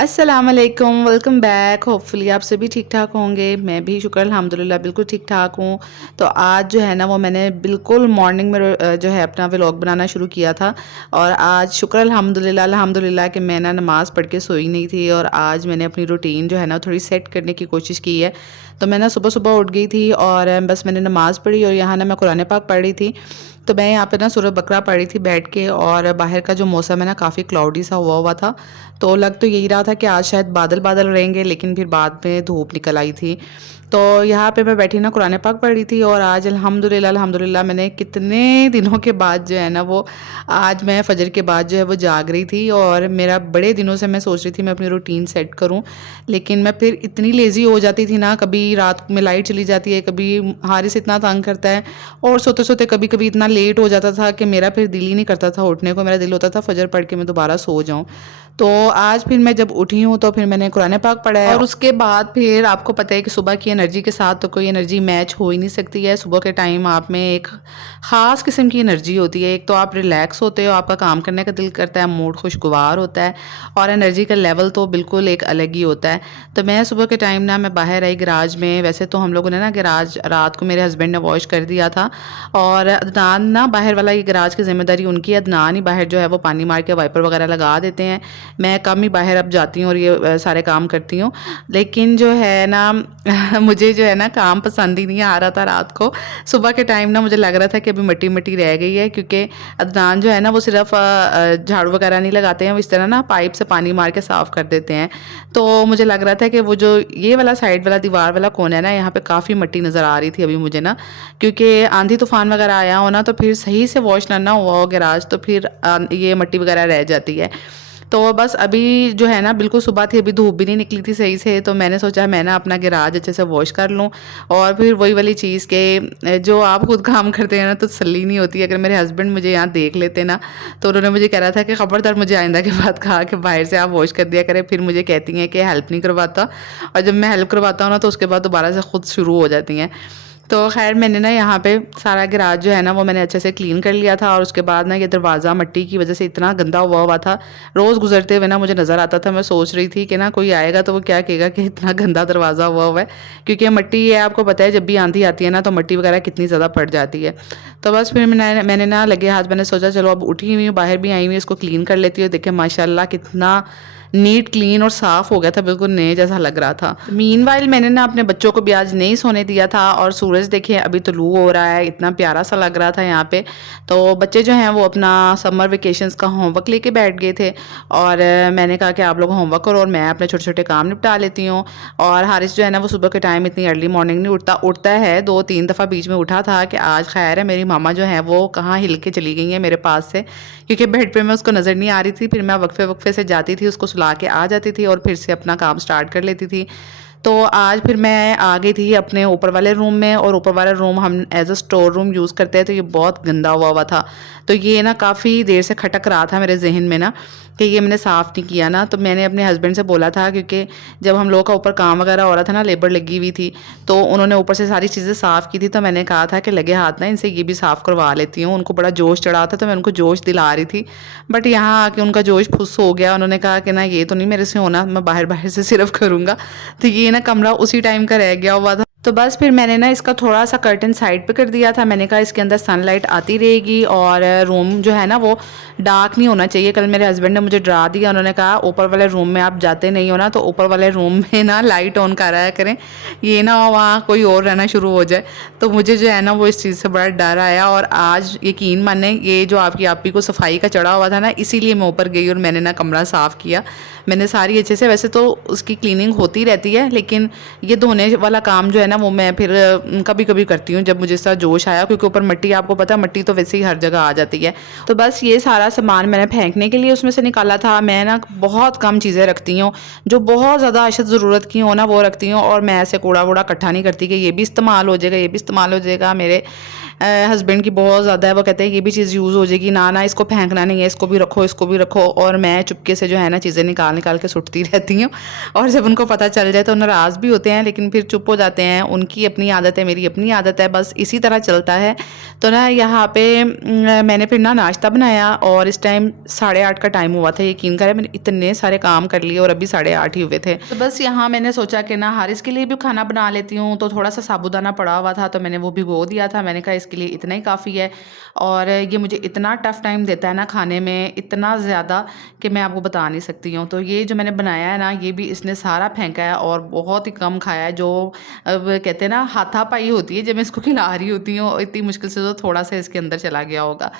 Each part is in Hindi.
अस्सलाम वालेकुम, वेलकम बैक। होपफुली आप सभी ठीक ठाक होंगे। मैं भी शुक्र अल्हम्दुलिल्लाह बिल्कुल ठीक ठाक हूँ। तो आज जो है ना वो मैंने बिल्कुल मॉर्निंग में जो है अपना व्लॉग बनाना शुरू किया था। और आज शुक्र अल्हम्दुलिल्लाह कि मैं ना नमाज़ पढ़ के सोई नहीं थी। और आज मैंने अपनी रूटीन जो है ना थोड़ी सेट करने की कोशिश की है। तो मैं ना सुबह सुबह उठ गई थी और बस मैंने नमाज़ पढ़ी और यहाँ ना मैं कुरान पाक पढ़ रही थी। तो मैं यहाँ पे ना सूरह बकरा पढ़ी थी बैठ के। और बाहर का जो मौसम है ना काफ़ी क्लाउडी सा हुआ हुआ था। तो लग तो यही रहा था कि आज शायद बादल बादल रहेंगे, लेकिन फिर बाद में धूप निकल आई थी। तो यहाँ पे मैं बैठी ना कुरान पाक पढ़ रही थी। और आज अल्हम्दुलिल्लाह मैंने कितने दिनों के बाद जो है ना वो आज मैं फजर के बाद जो है वो जाग रही थी। और मेरा बड़े दिनों से मैं सोच रही थी मैं अपनी रूटीन सेट करूं, लेकिन मैं फिर इतनी लेज़ी हो जाती थी ना, कभी रात में लाइट चली जाती है, कभी हारिस इतना तंग करता है और सोते सोते कभी कभी इतना लेट हो जाता था कि मेरा फिर दिल ही नहीं करता था उठने को। मेरा दिल होता था फजर पढ़ के मैं दोबारा सो जाऊं। तो आज फिर मैं जब उठी हूँ तो फिर मैंने कुरान पाक पढ़ा है। और उसके बाद फिर आपको पता है कि सुबह की एनर्जी के साथ तो कोई एनर्जी मैच हो ही नहीं सकती है। सुबह के टाइम आप में एक ख़ास किस्म की एनर्जी होती है। एक तो आप रिलैक्स होते हो, आपका काम करने का दिल करता है, मूड खुशगवार होता है और एनर्जी का लेवल तो बिल्कुल एक अलग ही होता है। तो मैं सुबह के टाइम ना मैं बाहर आई गराज में। वैसे तो हम लोगों ने ना गराज रात को मेरे हस्बैंड ने वॉश कर दिया था। और अदनान ना बाहर वाला ये गराज की ज़िम्मेदारी उनकी है। अदनान ही बाहर जो है वो पानी मार के वाइपर वगैरह लगा देते हैं। मैं कम ही बाहर अब जाती हूँ और ये सारे काम करती हूँ। लेकिन जो है ना मुझे जो है ना काम पसंद ही नहीं आ रहा था रात को। सुबह के टाइम ना मुझे लग रहा था कि अभी मिट्टी मिट्टी रह गई है, क्योंकि अदनान जो है ना वो सिर्फ झाड़ू वगैरह नहीं लगाते हैं, वो इस तरह ना पाइप से पानी मार के साफ़ कर देते हैं। तो मुझे लग रहा था कि वो जो ये वाला साइड वाला दीवार वाला कोना है ना, यहाँ पे काफ़ी मिट्टी नज़र आ रही थी अभी मुझे ना, क्योंकि आंधी तूफान वगैरह आया हो ना तो फिर सही से वॉश ना हुआ हो गैराज तो फिर ये मिट्टी वगैरह रह जाती है। तो बस अभी जो है ना बिल्कुल सुबह थी, अभी धूप भी नहीं निकली थी सही से। तो मैंने सोचा मैं ना अपना गैराज अच्छे से वॉश कर लूँ। और फिर वही वाली चीज़ के जो आप खुद काम करते हैं ना तो तसल्ली नहीं होती। अगर मेरे हस्बैंड मुझे यहाँ देख लेते ना तो उन्होंने मुझे कह रहा था कि खबरदार मुझे आइंदा के बाद कहा कि बाहर से आप वॉश कर दिया करें। फिर मुझे कहती हैं कि हेल्प नहीं करवाता, और जब मैं हेल्प करवाता हूँ ना तो उसके बाद दोबारा से खुद शुरू हो जाती हैं। तो खैर मैंने ना यहाँ पे सारा गैराज जो है ना वो मैंने अच्छे से क्लीन कर लिया था। और उसके बाद ना ये दरवाज़ा मिट्टी की वजह से इतना गंदा हुआ हुआ था। रोज़ गुजरते हुए ना मुझे नज़र आता था। मैं सोच रही थी कि ना कोई आएगा तो वो क्या कहेगा कि इतना गंदा दरवाज़ा हुआ हुआ है, क्योंकि मिट्टी है, आपको पता है जब भी आंधी आती है ना तो मिट्टी वगैरह कितनी ज़्यादा पड़ जाती है। तो बस फिर मैंने ना लगे हाथ मैंने सोचा चलो अब उठी हुई हूँ, बाहर भी आई हुई, इसको क्लीन कर लेती हूँ। देखें माशाल्लाह कितना नीट क्लीन और साफ़ हो गया था, बिल्कुल नए जैसा लग रहा था। मीनवाइल मैंने ना अपने बच्चों को भी आज नहीं सोने दिया था। और सूरज देखिए अभी तुलू हो रहा है, इतना प्यारा सा लग रहा था यहाँ पे। तो बच्चे जो हैं वो अपना समर वेकेशंस का होमवर्क लेके बैठ गए थे। और मैंने कहा कि आप लोग होमवर्क करो और मैं अपने छोटे छोटे काम निपटा लेती हूँ। और हारिस जो है ना वो सुबह के टाइम इतनी अर्ली मॉर्निंग नहीं उठता, उठता है 2-3 दफ़ा बीच में उठा था कि आज खैर है मेरी मामा जो है वो कहाँ हिल के चली गई हैं मेरे पास से, क्योंकि बेड पे मैं उसको नज़र नहीं आ रही थी। फिर मैं वक्फे वक्फे से जाती थी, उसको सुला के आ जाती थी और फिर से अपना काम स्टार्ट कर लेती थी। तो आज फिर मैं आ गई थी अपने ऊपर वाले रूम में। और ऊपर वाला रूम हम as a store room use करते हैं, तो ये बहुत गंदा हुआ हुआ था। तो ये ना काफ़ी देर से खटक रहा था मेरे जहन में ना कि ये मैंने साफ़ नहीं किया ना। तो मैंने अपने हस्बैंड से बोला था, क्योंकि जब हम लोग का ऊपर काम वगैरह हो रहा था ना, लेबर लगी हुई थी, तो उन्होंने ऊपर से सारी चीज़ें साफ़ की थी। तो मैंने कहा था कि लगे हाथ ना इनसे ये भी साफ़ करवा लेती हूँ। उनको बड़ा जोश चढ़ा था तो मैं उनको जोश दिला रही थी। बट यहाँ आके उनका जोश फुस हो गया। उन्होंने कहा कि ना ये तो नहीं मेरे से होना, मैं बाहर बाहर से सिर्फ करूँगा। तो ये ना कमरा उसी टाइम का रह गया हुआ था। तो बस फिर मैंने ना इसका थोड़ा सा कर्टन साइड पे कर दिया था। मैंने कहा इसके अंदर सनलाइट आती रहेगी और रूम जो है ना वो डार्क नहीं होना चाहिए। कल मेरे हस्बैंड ने मुझे डरा दिया, उन्होंने कहा ऊपर वाले रूम में आप जाते नहीं हो ना तो ऊपर वाले रूम में ना लाइट ऑन कराया करें, ये ना वहाँ कोई और रहना शुरू हो जाए। तो मुझे जो है ना वो इस चीज़ से बड़ा डर आया। और आज यकीन माने ये जो आपकी आपी को सफाई का चढ़ा हुआ था ना, इसीलिए मैं ऊपर गई और मैंने ना कमरा साफ़ किया। मैंने सारी अच्छे से, वैसे तो उसकी क्लीनिंग होती रहती है, लेकिन ये धोने वाला काम जो है ना वो मैं फिर कभी कभी करती हूँ जब मुझे इसका जोश आया, क्योंकि ऊपर मिट्टी, आपको पता है मिट्टी तो वैसे ही हर जगह आ जाती है। तो बस ये सारा सामान मैंने फेंकने के लिए उसमें से निकाला था। मैं ना बहुत कम चीज़ें रखती हूँ, जो बहुत ज़्यादा अशद ज़रूरत की हो ना वो रखती हूँ। और मैं ऐसे कूड़ा वूड़ा इकट्ठा नहीं करती कि ये भी इस्तेमाल हो जाएगा, ये भी इस्तेमाल हो जाएगा। मेरे हस्बैंड की बहुत ज़्यादा है, वो कहते हैं ये भी चीज़ यूज़ हो जाएगी, ना ना इसको फेंकना नहीं है, इसको भी रखो, इसको भी रखो। और मैं चुपके से जो है ना चीज़ें निकाल निकाल के सुटती रहती हूँ। और जब उनको पता चल जाए तो नाराज़ भी होते हैं, लेकिन फिर चुप हो जाते हैं। उनकी अपनी आदत है, मेरी अपनी आदत है, बस इसी तरह चलता है। तो ना यहाँ पे मैंने फिर ना नाश्ता बनाया और इस टाइम 8:30 का टाइम हुआ था। यकीन करें मैंने इतने सारे काम कर लिए और अभी 8:30 ही हुए थे। तो बस यहाँ मैंने सोचा कि ना हारिस के लिए भी खाना बना लेती हूँ, तो थोड़ा सा साबूदाना पड़ा हुआ था तो मैंने वो भिगो दिया था। मैंने कहा इसके लिए इतना ही काफ़ी है। और ये मुझे इतना टफ़ टाइम देता है ना खाने में, इतना ज़्यादा कि मैं आपको बता नहीं सकती हूँ। तो ये जो मैंने बनाया है ना, ये भी इसने सारा फेंका है और बहुत ही कम खाया है। जो अब कहते हैं ना हाथापाई होती है, जब मैं इसको खिला रही होती हूँ इतनी मुश्किल से, तो थोड़ा सा इसके अंदर चला गया होगा।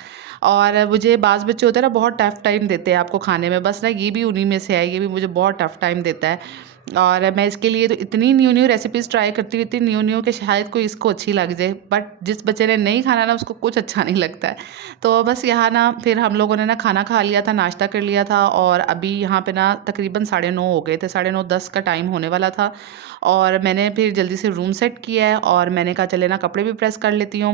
और मुझे बाज़ बच्चे होते हैं ना बहुत टफ़ टाइम देते हैं आपको खाने में, बस ना ये भी उन्हीं में से है। ये भी मुझे बहुत टफ़ टाइम देता है। और मैं इसके लिए तो इतनी न्यू न्यू रेसिपीज़ ट्राई करती हूँ, इतनी न्यू न्यू कि शायद कोई इसको अच्छी लग जाए, बट जिस बच्चे ने नहीं खाना ना उसको कुछ अच्छा नहीं लगता है। तो बस यहाँ ना फिर हम लोगों ने ना खाना खा लिया था, नाश्ता कर लिया था और अभी यहाँ पे ना तकरीबन 9:30 हो गए थे, 9:30 10 का टाइम होने वाला था। और मैंने फिर जल्दी से रूम सेट किया है और मैंने कहा चले ना कपड़े भी प्रेस कर लेती हूँ।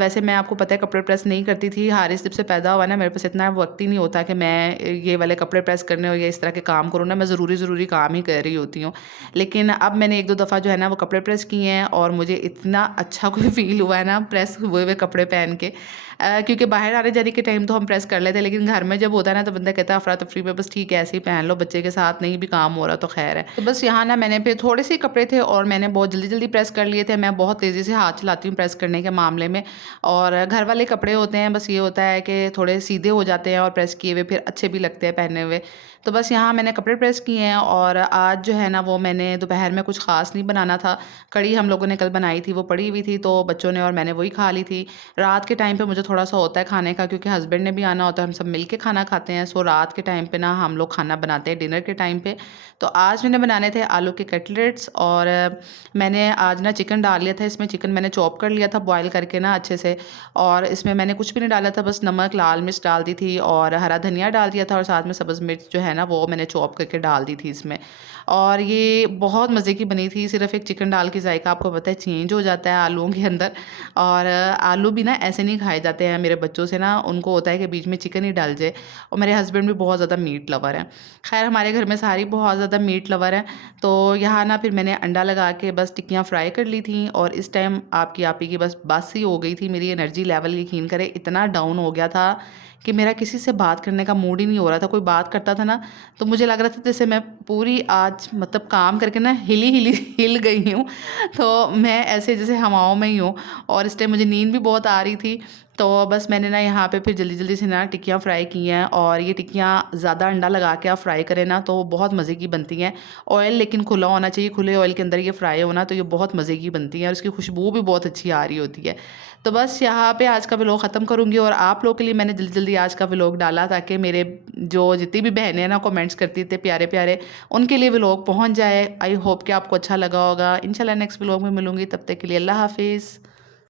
वैसे मैं आपको पता है कपड़े प्रेस नहीं करती थी। हारिस जब से पैदा हुआ ना, मेरे पास इतना वक्त ही नहीं होता कि मैं ये वाले कपड़े प्रेस करने हो या इस तरह के काम करूँ ना, मैं ज़रूरी काम ही कर रही होती हूँ। लेकिन अब मैंने 1-2 दफ़ा जो है ना वो कपड़े प्रेस किए हैं और मुझे इतना अच्छा कोई फ़ील हुआ है ना प्रेस हुए हुए कपड़े पहन के। क्योंकि बाहर आने जाने के टाइम तो हम प्रेस कर लेते हैं, लेकिन घर में जब होता है ना तो बंदा कहता है अफरा-तफरी में बस ठीक है ऐसे ही पहन लो, बच्चे के साथ नहीं भी काम हो रहा तो खैर है। तो बस यहाँ ना मैंने फिर थोड़े से कपड़े थे और मैंने बहुत जल्दी-जल्दी प्रेस कर लिए थे। मैं बहुत तेज़ी से हाथ चलाती हूँ प्रेस करने के मामले में। और घर वाले कपड़े होते हैं, बस ये होता है कि थोड़े सीधे हो जाते हैं और प्रेस किए हुए फिर अच्छे भी लगते हैं पहने हुए। तो बस यहाँ मैंने कपड़े प्रेस किए हैं और आज जो है ना वो मैंने दोपहर में कुछ ख़ास नहीं बनाना था। कढ़ी हम लोगों ने कल बनाई थी, वो पड़ी हुई थी तो बच्चों ने और मैंने वही खा ली थी। रात के टाइम पे मुझे थोड़ा-सा होता है खाने का, क्योंकि हस्बैंड ने भी आना होता है, हम सब मिल के खाना खाते हैं। सो रात के टाइम पे ना हम लोग खाना बनाते हैं डिनर के टाइम पे। तो आज मैंने बनाने थे आलू के कटलेट्स और मैंने आज ना चिकन डाल लिया था। इसमें चिकन मैंने चॉप कर लिया था बॉयल करके ना अच्छे से, और इसमें मैंने कुछ भी नहीं डाला था, बस नमक, लाल मिर्च डाल दी थी और हरा धनिया डाल दिया था और साथ में सब्ज़ मिर्च जो है ना वो मैंने चॉप करके डाल दी थी इसमें। और ये बहुत मज़े की बनी थी। सिर्फ़ एक चिकन डाल के जायका आपको पता है चेंज हो जाता है आलूओं के अंदर। और आलू भी ना ऐसे नहीं खाए जाते हैं मेरे बच्चों से ना, उनको होता है कि बीच में चिकन ही डल जाए। और मेरे हस्बैंड भी बहुत ज़्यादा मीट लवर हैं। ख़ैर हमारे घर में सारी बहुत ज़्यादा मीट लवर हैं। तो यहाँ ना फिर मैंने अंडा लगा के बस टिक्कियाँ फ्राई कर ली थी और इस टाइम आपकी आपी की बस ही हो गई थी। मेरी एनर्जी लेवल यकीन करें इतना डाउन हो गया था कि मेरा किसी से बात करने का मूड ही नहीं हो रहा था। कोई बात करता था ना तो मुझे लग रहा था जैसे मैं पूरी आज मतलब काम करके ना हिली हिल गई हूँ। तो मैं ऐसे जैसे हवाओं में ही हूँ और इस टाइम मुझे नींद भी बहुत आ रही थी। तो बस मैंने ना यहाँ पे फिर जल्दी-जल्दी से ना टिक्कियाँ फ्राई की हैं और ये टिक्कियाँ ज़्यादा अंडा लगा के आप फ्राई करें ना तो बहुत मज़े की बनती हैं। ऑयल लेकिन खुला होना चाहिए, खुले ऑयल के अंदर ये फ्राई हो ना तो ये बहुत मज़े की बनती हैं और इसकी खुशबू भी बहुत अच्छी आ रही होती है। तो बस यहाँ पे आज का व्लॉग ख़त्म करूँगी और आप लोगों के लिए मैंने जल्दी-जल्दी आज का व्लॉग डाला ताकि मेरे जो जितनी भी बहनें हैं ना कमेंट्स करती थी प्यारे-प्यारे, उनके लिए व्लॉग पहुँच जाए। आई होप कि आपको अच्छा लगा होगा। इंशाल्लाह नेक्स्ट व्लॉग में मिलूँगी, तब तक के लिए अल्लाह हाफ़िज़।